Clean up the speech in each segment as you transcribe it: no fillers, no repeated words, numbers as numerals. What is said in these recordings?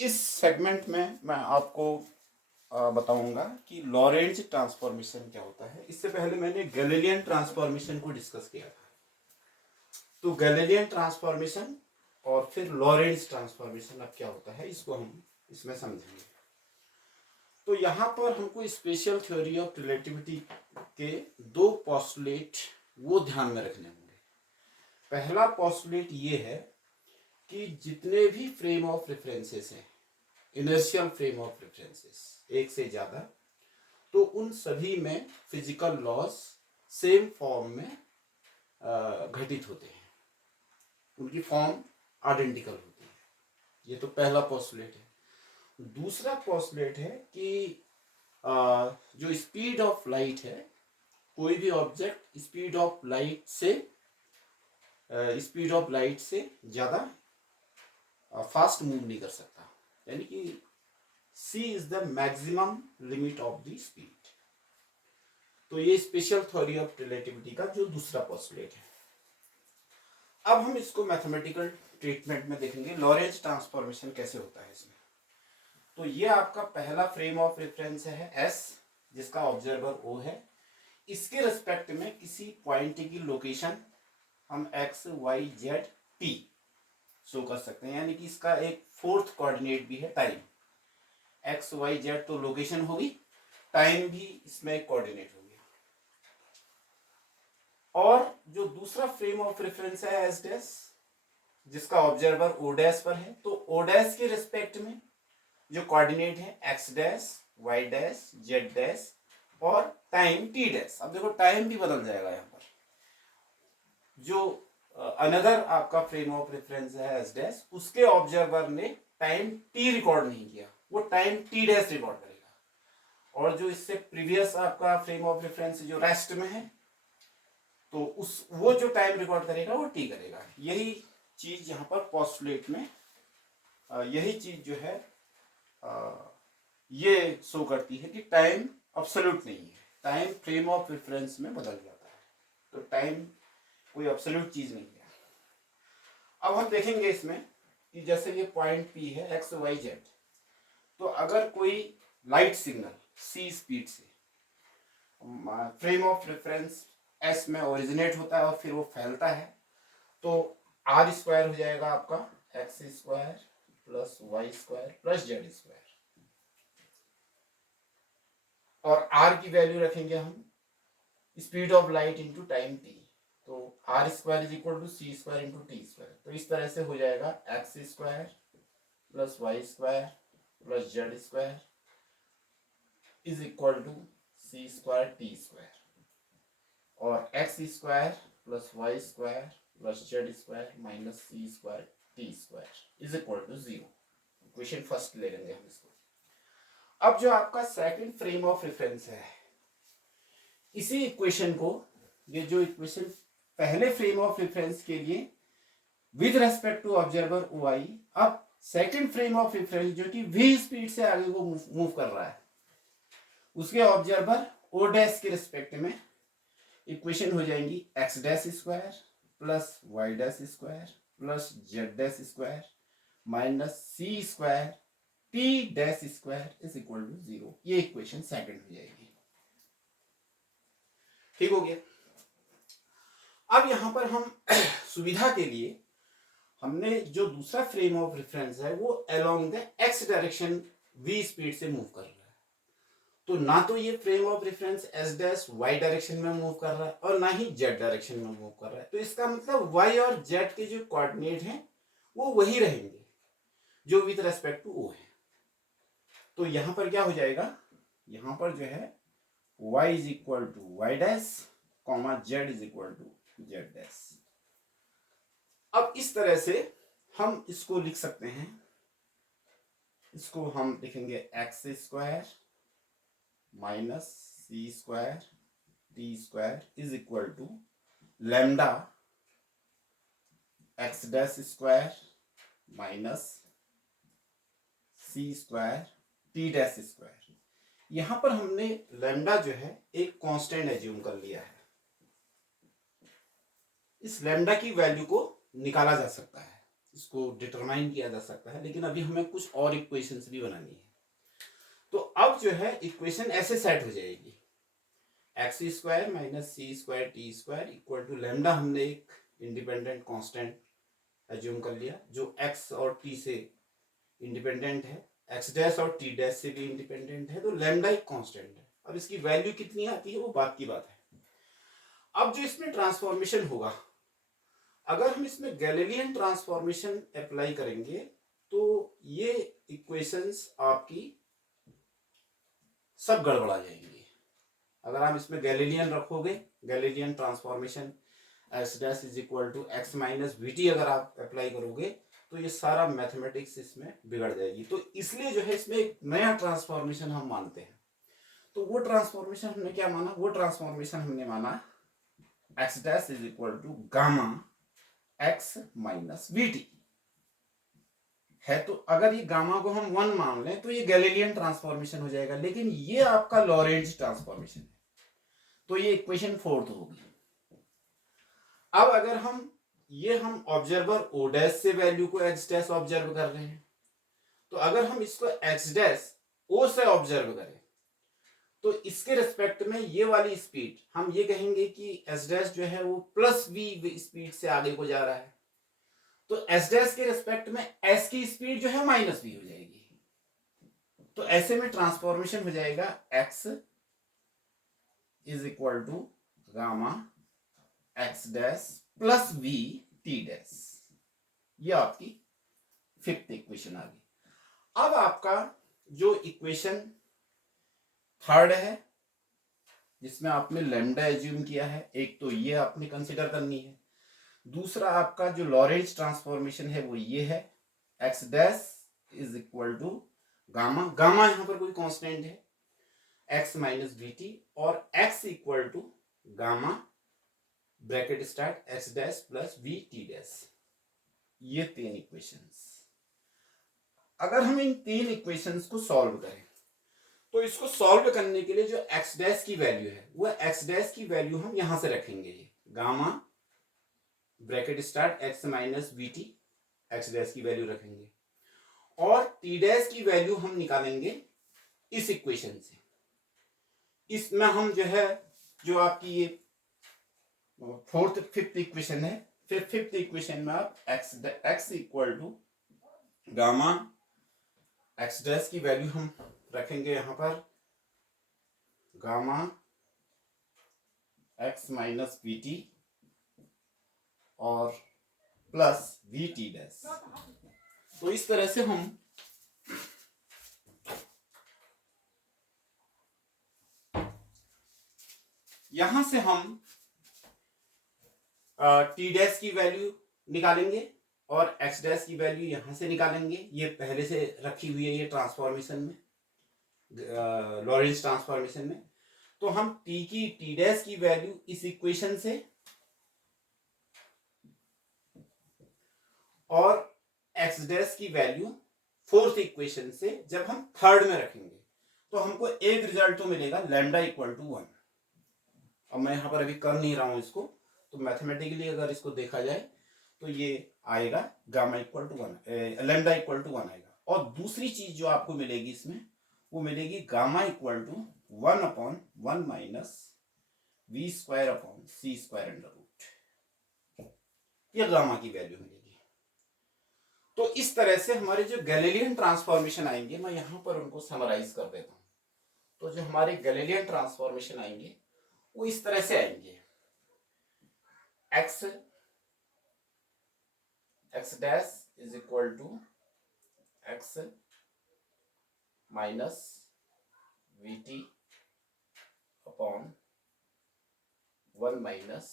इस सेगमेंट में मैं आपको बताऊंगा कि लॉरेंज ट्रांसफॉर्मेशन क्या होता है। इससे पहले मैंने गैलीलियन ट्रांसफॉर्मेशन को डिस्कस किया था। तो गैलीलियन ट्रांसफॉर्मेशन और फिर लॉरेंज ट्रांसफॉर्मेशन अब क्या होता है, इसको हम इसमें समझेंगे। तो यहाँ पर हमको स्पेशल थ्योरी ऑफ रिलेटिविटी के दो पोस्टुलेट वो ध्यान में रखने होंगे। पहला पोस्टुलेट ये है कि जितने भी फ्रेम ऑफ रेफरेंसेस हैं, इनर्शियल फ्रेम ऑफ रेफरेंसेस एक से ज्यादा, तो उन सभी में फिजिकल लॉज सेम फॉर्म में घटित होते हैं, उनकी फॉर्म आइडेंटिकल होती है। ये तो पहला पोस्टुलेट है। दूसरा पोस्टुलेट है कि जो स्पीड ऑफ लाइट है, कोई भी ऑब्जेक्ट स्पीड ऑफ लाइट से ज़्यादा फास्ट मूव नहीं कर सकता, यानी कि c is the maximum limit of the speed. तो ये स्पेशल थ्योरी ऑफ रिलेटिविटी का जो दूसरा पोस्टुलेट है। अब हम इसको मैथमेटिकल ट्रीटमेंट में देखेंगे, लॉरेंज ट्रांसफॉर्मेशन कैसे होता है इसमें। तो ये आपका पहला फ्रेम ऑफ रेफरेंस है S, जिसका ऑब्जर्वर O है। इसके रिस्पेक्ट में किसी पॉइंट की लोकेशन हम x, y, z, t show कर सकते हैं, यानी कि इसका एक फोर्थ कोऑर्डिनेट भी है, टाइम। x, y, z तो लोकेशन होगी, टाइम भी इसमें एक कोऑर्डिनेट हो गया। और जो दूसरा फ्रेम ऑफ रेफरेंस है S डैश, जिसका ऑब्जर्वर O डैश पर है, तो O डैश के रिस्पेक्ट में जो कोऑर्डिनेट है x dash, y dash, z dash और टाइम t डैश। अब देखो टाइम भी बदल जाएगा यहाँ पर। जो अनदर आपका फ्रेम ऑफ रेफरेंस है S डैश, उसके ऑब्जर्वर ने टाइम t रिकॉर्ड नहीं किया, वो टाइम t डैश रिकॉर्ड करेगा। और जो इससे प्रीवियस आपका फ्रेम ऑफ रेफरेंस जो रेस्ट में है, तो वो जो टाइम रिकॉर्ड करेगा वो t करेगा। यही चीज यहाँ पर पोस्टुलेट में यही चीज जो है ये शो करती है कि टाइम अब्सोल्यूट नहीं है, टाइम फ्रेम ऑफ रेफरेंस में बदल जाता है। तो टाइम कोई अब्सोल्यूट चीज नहीं है। अब हम देखेंगे इसमें कि जैसे ये पॉइंट P है x, y, z, तो अगर कोई लाइट सिग्नल c स्पीड से फ्रेम ऑफ रेफरेंस S में ओरिजिनेट होता है और फिर वो फैलता है, तो r स्क्वायर हो जाएगा आपका x square plus y square plus z square, और r की वैल्यू रखेंगे हम speed of light into time t, तो r square is equal to c square into t square. तो इस तरह से हो जाएगा x square plus y square plus z square is equal to c square t square, और x square plus y square plus z square minus c square t square is equal to 0। Equation first ले लेंगे हम इसको। अब जो आपका second frame of reference है, इसी इक्वेशन को, ये जो इक्वेशन पहले फ्रेम ऑफ रेफरेंस के लिए विद रेस्पेक्ट टू ऑब्जर्वर ओ आई, अब सेकंड फ्रेम ऑफ रेफरेंस जो कि v स्पीड से आगे को मूव कर रहा है, उसके ऑब्जर्वर ओ डैश के रिस्पेक्ट में इक्वेशन हो जाएंगी x dash square plus y dash square plus z dash square minus c square t dash square is equal to 0। ये इक्वेशन सेकंड हो जाएगी। ठीक हो गया। अब यहां पर हम सुविधा के लिए हमने जो दूसरा फ्रेम ऑफ रेफरेंस है वो along the x direction v speed से मूव कर रहा है। तो ना तो ये frame of reference s dash y direction में मूव कर रहा है और ना ही z डायरेक्शन में मूव कर रहा है। तो इसका मतलब y और z के जो कोऑर्डिनेट हैं वो वही रहेंगे जो विद रेस्पेक्ट टू o है। तो यहां पर क्या हो जाएगा, यहां पर जो है y is equal to y dash comma z is equal to z dash. अब इस तरह से हम इसको लिख सकते हैं, इसको हम लिखेंगे x square minus c square t square is equal to lambda x dash square minus c square t dash square. यहां पर हमने लैम्डा जो है एक कांस्टेंट एज्यूम कर लिया है। इस लैम्डा की वैल्यू को निकाला जा सकता है। इसको डिटरमाइन किया जा सकता है, लेकिन अभी हमें कुछ और इक्वेशंस भी बनानी है। तो अब जो है इक्वेशन ऐसे सेट हो जाएगी, x square minus c square t square equal to lambda, हमने एक इंडिपेंडेंट कांस्टेंट एज्यूम कर लिया जो एक्स और टी से इंडिपेंडेंट है, एक्स डैश और टी डैश से भी इंडिपेंडेंट है, तो लैम्डा एक कांस्टेंट है। अब इसकी वैल्यू कितनी आती है वो बात की बात है। अब जो इसमें ट्रांसफॉर्मेशन होगा, अगर हम इसमें गैलीलियन ट्रांसफॉर्मेशन अप्लाई करेंगे तो ये इक्वेशंस आपकी सब गड़बड़ा जाएंगी। अगर आप इसमें गैलीलियन रखोगे, Galilean transformation x dash is equal to x minus v t अगर आप अप्लाई करोगे तो ये सारा मैथमेटिक्स इसमें बिगड़ जाएगी। तो इसलिए जो है इसमें एक नया ट्रांसफॉर्मेशन हम मानते हैं। तो वो ट्रांसफॉर्मेशन हमने क्या माना, वो ट्रांसफॉर्मेशन हमने माना x dash is equal to gamma x minus v t है। तो अगर ये गामा को हम 1 मान लें तो ये गैलीलियन ट्रांसफॉर्मेशन हो जाएगा, लेकिन ये आपका लॉरेंज ट्रांसफॉर्मेशन है, तो ये इक्वेशन 4 होगी। अब अगर हम ऑब्जर्वर ओ डैश से वैल्यू को एक्स डैश ऑब्जर्व कर रहे हैं, तो अगर हम इसको एक्स डैश ओ से ऑब्जर्व करें तो इसके रिस्पेक्ट में ये वाली स्पीड हम ये कहेंगे कि एस डैश जो है वो प्लस वी स्पीड से आगे को जा रहा है, तो एस डैश के रिस्पेक्ट में एस की स्पीड जो है माइनस वी हो जाएगी। तो ऐसे में ट्रांसफॉर्मेशन हो जाएगा x is equal to gamma x dash plus v t dash. ये आपकी 5th इक्वेशन आ गई। अब आपका जो इक्वेशन 3rd है जिसमें आपने लैम्डा एज्यूम किया है, एक तो ये आपने कंसिडर करनी है, दूसरा आपका जो लॉरेंज ट्रांसफॉर्मेशन है वो ये है, x dash is equal to gamma, gamma यहां पर कोई कांस्टेंट है एक्स माइनस वी टी, और x equal to gamma bracket start x dash plus v t dash. ये 3 इक्वेशंस। अगर हम इन 3 इक्वेशंस को सॉल्व करें तो इसको सॉल्व करने के लिए जो एक्स डैश की वैल्यू है वो एक्स डैश की वैल्यू हम यहां से रखेंगे, ये gamma bracket start x minus v T, x dash की वैल्यू रखेंगे, और टी डैश की वैल्यू हम निकालेंगे इस इक्वेशन से। इसमें हम जो है जो आपकी ये 4th 5th इक्वेशन है, फिर 5th इक्वेशन में आप x equal to gamma x dash की वैल्यू हम रखेंगे यहां पर gamma x minus v t और प्लस वी टी डैश। तो इस तरह से हम यहां से हम टी डैश की वैल्यू निकालेंगे और एक्स डैश की वैल्यू यहां से निकालेंगे। ये पहले से रखी हुई है ये ट्रांसफॉर्मेशन में, लॉरेंज ट्रांसफॉर्मेशन में। तो हम टी की टी डैश की वैल्यू इस इक्वेशन से और एक्स डैश की वैल्यू 4th इक्वेशन से जब हम 3rd में रखेंगे तो हमको एक रिजल्ट तो मिलेगा लैम्डा इक्वल टू 1। अब मैं यहां पर अभी कर नहीं रहा हूं इसको, तो मैथमेटिकली अगर इसको देखा जाए तो ये आएगा gamma equal to 1, lambda equal to 1 आएगा। और दूसरी चीज जो आपको मिलेगी इसमें वो मिलेगी gamma equal to 1/1 minus v square upon c square under root, ये गामा की वैल्यू मिलेगी। तो इस तरह से हमारे जो गैलीलियन ट्रांसफॉर्मेशन आएंगे, मैं यहां पर उनको समराइज कर देता हूं। तो जो हमारे गैलीलियन ट्रांसफॉर्मेशन आएंगे वो इस तरह से आएंगे, x dash is equal to x minus v t upon 1 minus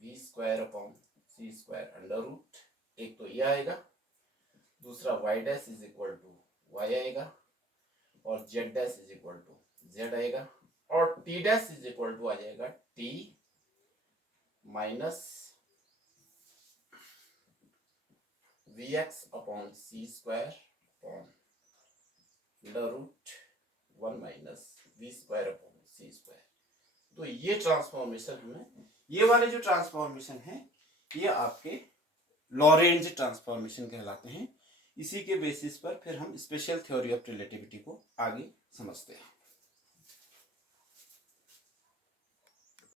v square upon c square under root. एक तो ये आएगा, दूसरा y dash is equal to y आएगा, और z dash is equal to z आएगा, और t dash is equal to आ जाएगा t minus v x upon c square upon under root 1 minus v square upon c square. तो ये transformation हमें, ये वाले जो ट्रांसफॉर्मेशन है ये आपके लॉरेंज ट्रांसफॉर्मेशन कहलाते हैं। इसी के बेसिस पर फिर हम स्पेशल थ्योरी ऑफ रिलेटिविटी को आगे समझते हैं।